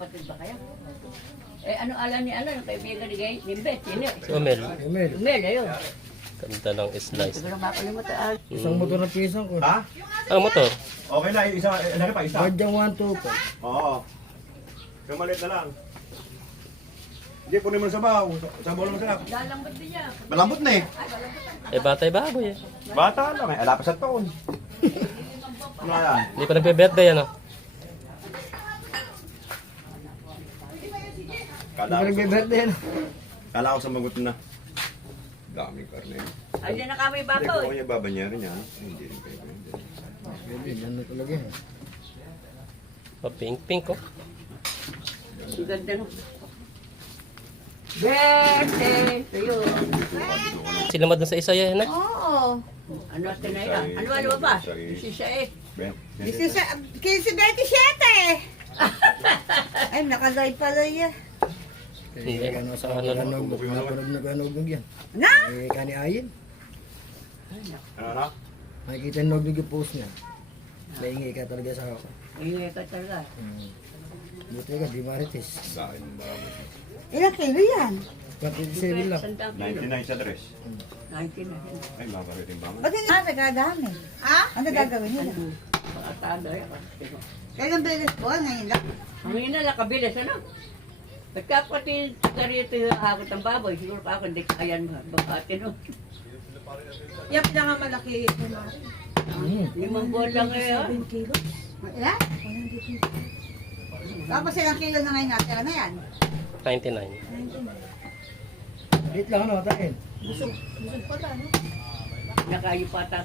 Patid ba kayo? Eh, ano alam ni ano, yung kaibigan ni Gay? Ni Beth, yun yun. Si Omel. Mel, ayun. Ganda ng slice. Siguro makalimutan. Isang motor na pisang ko. Ha? Ang motor. Okay na, isa, laki pa, isa. Badyang 1, 2 po. Oo. Kamalit na lang. Hindi, punin mo na sa bahaw. Sa bahaw lang masarap. Lalambot din niya. Malambot na eh. Eh, batay baboy eh. Bata lang eh. Alapas sa taon. Ano yan? Hindi pa nagbe-birthday ano. Kala ko, Nagbe-birthday na. kala ko sa magot na. Daming karne. Ayun na kami Hindi ko babaw. kanya babanyarin yan. Hindi rin kayo. Hindi, yan na talaga eh. Pink oh. Ang ganda no. Birthday to you. Sila doon sa isa yan. Oo. Ano tinaya? Ano ba? Si siya eh. Ben, Kasi 27. Ay, nakalive pala yan. Hindi. Kaya ano sa kanog, napunod na kanog yan. Na? Eh, kani ayin. ano na? Nakikita yung nog post niya. Naingi ka talaga sa ako. Ingay ka talaga. Buti ka, di marites. Dahil marami. Ilang kilo yan? 27 lang. 99 sa dress. 19 na yun. Ay, makakariting ba? Ba't hindi na nagkadami? Ha? Ano gagawin nila? Pakatado yun. Kailang beses po, ngayon lang. Ang ina lang, kabilis ano? Pagkapatid sa rito yung hakot ng baboy, siguro pa ako hindi kayan bakati no. Yap na nga malaki. 5 buwan lang ngayon. 7 kilos? Ilan? Tapos ilang kilo na ngayon natin na yan? 99. Dito lang ano, takin. Busog pala, no? Nakayupata.